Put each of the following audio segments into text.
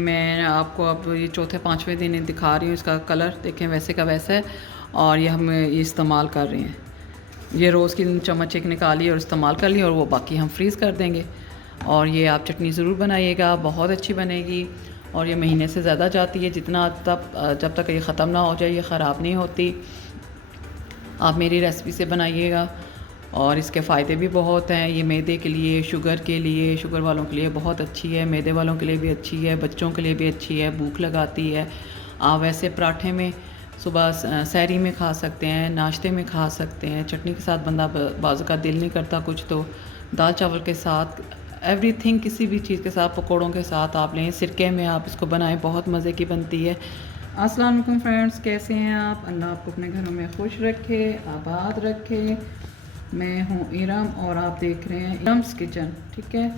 मैं आपको अब ये चौथे पाँचवें दिन दिखा रही हूँ। इसका कलर देखें, वैसे का वैसा है। और ये हम ये इस्तेमाल कर रहे हैं। ये रोज़ की चम्मच एक निकाली और इस्तेमाल कर ली, और वो बाकी हम फ्रीज़ कर देंगे। और ये आप चटनी ज़रूर बनाइएगा, बहुत अच्छी बनेगी। और ये महीने से ज़्यादा जाती है, जितना जब तक ये ख़त्म ना हो जाए ये ख़राब नहीं होती। आप मेरी रेसिपी से बनाइएगा। और इसके फ़ायदे भी बहुत हैं। ये मैदे के लिए, शुगर के लिए, शुगर वालों के लिए बहुत अच्छी है, मैदे वालों के लिए भी अच्छी है, बच्चों के लिए भी अच्छी है, भूख लगाती है। आप वैसे पराठे में सुबह सहरी में खा सकते हैं, नाश्ते में खा सकते हैं। चटनी के साथ बंदा बाजू का दिल नहीं करता कुछ, तो दाल चावल के साथ, एवरीथिंग, किसी भी चीज़ के साथ, पकौड़ों के साथ आप लें, सिरके में आप इसको बनाएं, बहुत मज़े की बनती है। अस्सलाम वालेकुम फ्रेंड्स, कैसे हैं आप? अल्लाह आपको अपने घरों में खुश रखे, आबाद रखे। मैं हूँ इरम और आप देख रहे हैं इरम्स किचन, ठीक है।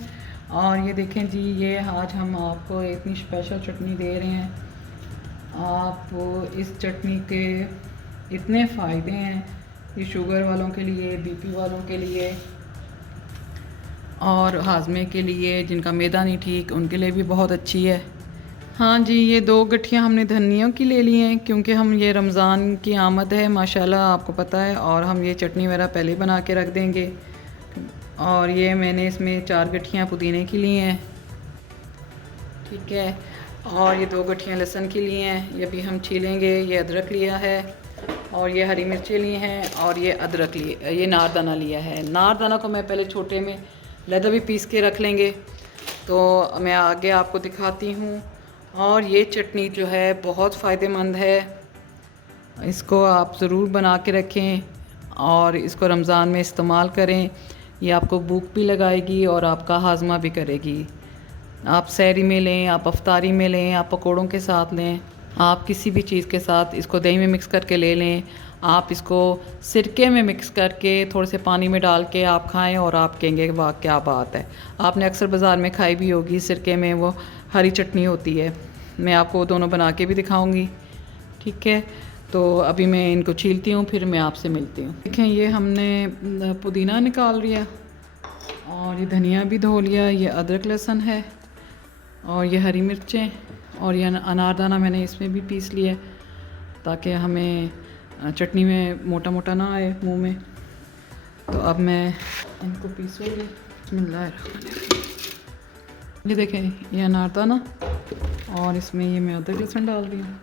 और ये देखें जी, ये आज हम आपको इतनी स्पेशल चटनी दे रहे हैं। आप इस चटनी के इतने फ़ायदे हैं। ये शुगर वालों के लिए, बीपी वालों के लिए, और हाजमे के लिए, जिनका मैदा नहीं ठीक, उनके लिए भी बहुत अच्छी है। हाँ जी, ये 2 गठियाँ हमने धनियों की ले ली हैं, क्योंकि हम ये रमज़ान की आमद है माशाल्लाह, आपको पता है। और हम ये चटनी वगैरह पहले ही बना के रख देंगे। और ये मैंने इसमें 4 गठियाँ पुदीने की ली हैं, ठीक है। और ये 2 गठियाँ लहसुन की ली हैं, ये भी हम छीलेंगे। ये अदरक लिया है, और ये हरी मिर्चें ली हैं, और ये अदरक ये नारदाना लिया है। नारदाना को मैं पहले छोटे में लहदा भी पीस के रख लेंगे, तो मैं आगे आपको दिखाती हूँ। और ये चटनी जो है बहुत फ़ायदेमंद है, इसको आप ज़रूर बना के रखें और इसको रमज़ान में इस्तेमाल करें। ये आपको भूख भी लगाएगी और आपका हाजमा भी करेगी। आप सहरी में लें, आप अफ्तारी में लें, आप पकोड़ों के साथ लें, आप किसी भी चीज़ के साथ इसको दही में मिक्स करके ले लें। आप इसको सिरके में मिक्स करके थोड़े से पानी में डाल के आप खाएं, और आप कहेंगे वाह क्या बात है। आपने अक्सर बाज़ार में खाई भी होगी, सिरके में वो हरी चटनी होती है। मैं आपको वो दोनों बना के भी दिखाऊंगी, ठीक है। तो अभी मैं इनको छीलती हूँ, फिर मैं आपसे मिलती हूँ। देखें, ये हमने पुदीना निकाल लिया, और ये धनिया भी धो लिया, ये अदरक लहसुन है, और ये हरी मिर्चें, और ये अनारदाना मैंने इसमें भी पीस लिया, ताकि हमें चटनी में मोटा मोटा ना आए मुंह में। तो अब मैं इनको पीसूँगी। बिस्मिल्लाहिर्रहमानिर्रहीम। ये देखें, ये अनारदाना, और इसमें ये मैं अदरक लहसुन डाल रही हूँ,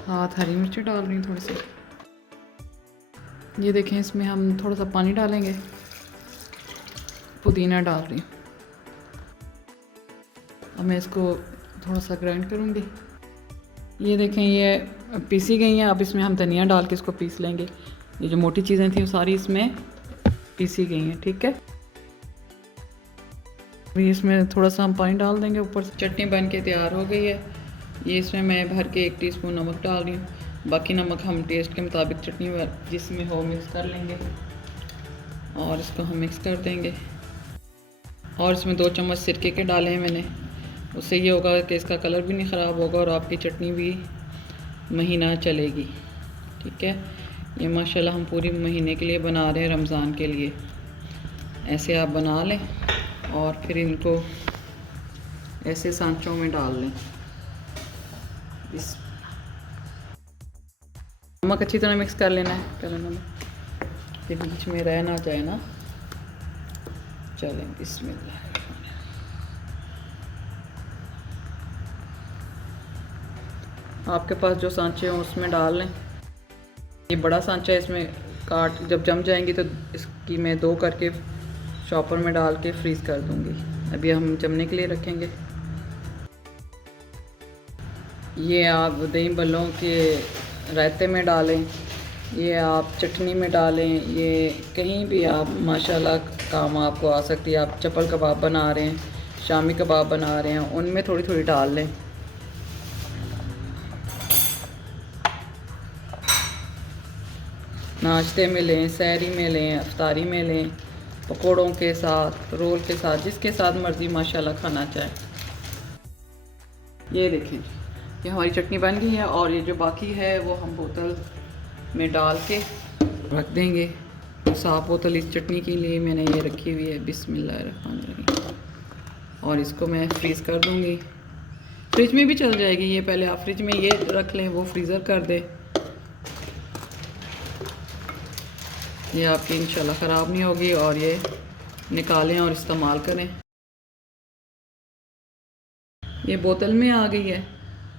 साथ हरी मिर्ची डाल रही हूँ थोड़ी सी। ये देखें, इसमें हम थोड़ा सा पानी डालेंगे, पुदीना डाल रही हूँ। अब मैं इसको थोड़ा सा ग्राइंड करूँगी। ये देखें, ये पीसी गई हैं। अब इसमें हम धनिया डाल के इसको पीस लेंगे। ये जो मोटी चीज़ें थी वो सारी इसमें पीसी गई हैं, ठीक है। अभी इसमें थोड़ा सा हम पानी डाल देंगे ऊपर से। चटनी बन के तैयार हो गई है। ये इसमें मैं भर के 1 टीस्पून नमक डाल रही हूँ। बाकी नमक हम टेस्ट के मुताबिक चटनी जिसमें हो मिक्स कर लेंगे, और इसको हम मिक्स कर देंगे। और इसमें 2 चम्मच सिरके के डाले हैं मैंने। उससे ये होगा कि इसका कलर भी नहीं ख़राब होगा, और आपकी चटनी भी महीना चलेगी, ठीक है। ये माशाल्लाह हम पूरी महीने के लिए बना रहे हैं, रमज़ान के लिए। ऐसे आप बना लें, और फिर इनको ऐसे सांचों में डाल लें। इस नमक अच्छी तरह मिक्स कर लेना है पहले, नमक के बीच में रह ना जाए ना। चलें, बिस्मिल्लाह। आपके पास जो सांचे हों उसमें डाल लें। ये बड़ा सांचा है, इसमें काट जब जम जाएंगी तो इसकी मैं 2 करके चॉपर में डाल के फ्रीज़ कर दूँगी। अभी हम जमने के लिए रखेंगे। ये आप दही बल्लों के रायते में डालें, ये आप चटनी में डालें, ये कहीं भी आप माशाल्लाह काम आपको आ सकती है। आप चपल कबाब बना रहे हैं, शामी कबाब बना रहे हैं, उनमें थोड़ी थोड़ी डाल लें। नाश्ते में लें, सहरी में लें, अफ्तारी में लें, पकोड़ों के साथ, रोल के साथ, जिसके साथ मर्ज़ी माशाल्लाह खाना चाहें। ये देखें, ये हमारी चटनी बन गई है। और ये जो बाकी है वो हम बोतल में डाल के रख देंगे। साफ बोतल इस चटनी के लिए मैंने ये रखी हुई है, बिस्मिल्लाहिर्रहमानिर्रहीम। और इसको मैं फ्रीज़ कर दूँगी। फ्रिज में भी चल जाएगी ये, पहले आप फ्रिज में ये रख लें, वो फ्रीज़र कर दे, ये आपकी इंशाल्लाह ख़राब नहीं होगी। और ये निकालें और इस्तेमाल करें। ये बोतल में आ गई है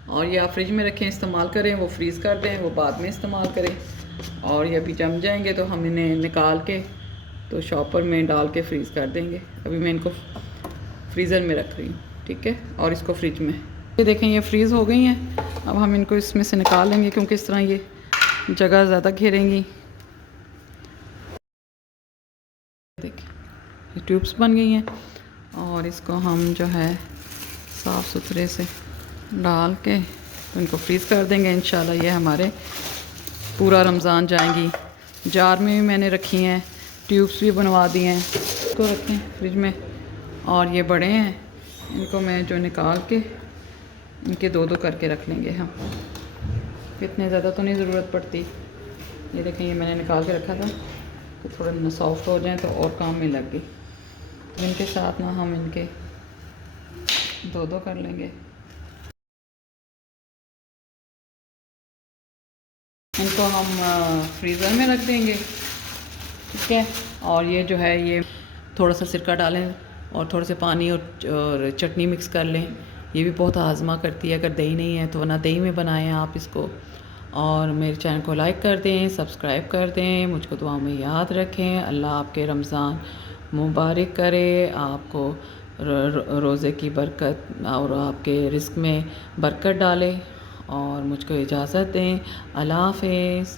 और ये आप फ्रिज में रखें, इस्तेमाल करें, वो फ्रीज़ कर दें, वो बाद में इस्तेमाल करें। और ये अभी जम जाएंगे तो हम इन्हें निकाल के तो शॉपर में डाल के फ्रीज़ कर देंगे। अभी मैं इनको फ्रीज़र में रख रही हूँ, ठीक है, और इसको फ्रिज में। ये देखें ये फ्रीज़ हो गई हैं। अब हम इनको इसमें से निकाल लेंगे क्योंकि इस तरह ये जगह ज़्यादा घेरेंगी। देखिए ये ट्यूब्स बन गई हैं और इसको हम जो है साफ़ सुथरे से डाल के तो इनको फ्रीज़ कर देंगे। इंशाल्लाह ये हमारे पूरा रमज़ान जाएंगी। जार में भी मैंने रखी हैं, ट्यूब्स भी बनवा दी हैं। इसको रखें फ्रिज में। और ये बड़े हैं, इनको मैं जो निकाल के इनके दो दो करके रख लेंगे हम। इतने ज़्यादा तो नहीं ज़रूरत पड़ती। ये देखें ये मैंने निकाल के रखा था तो थोड़ा ना सॉफ्ट हो जाए तो और काम में लग गई। तो इनके साथ ना हम इनके दो दो कर लेंगे। इनको हम फ्रीज़र में रख देंगे, ठीक है। और ये जो है ये थोड़ा सा सिरका डालें और थोड़े से पानी और चटनी मिक्स कर लें। ये भी बहुत हाजमा करती है। अगर दही नहीं है तो ना दही में बनाएं आप इसको। और मेरे चैनल को लाइक कर दें, सब्सक्राइब कर दें, मुझको दुआ में याद रखें। अल्लाह आपके रमज़ान मुबारक करे, आपको रोज़े की बरकत और आपके रिस्क में बरकत डाले। और मुझको इजाज़त दें। अल्लाह हाफ़िज़।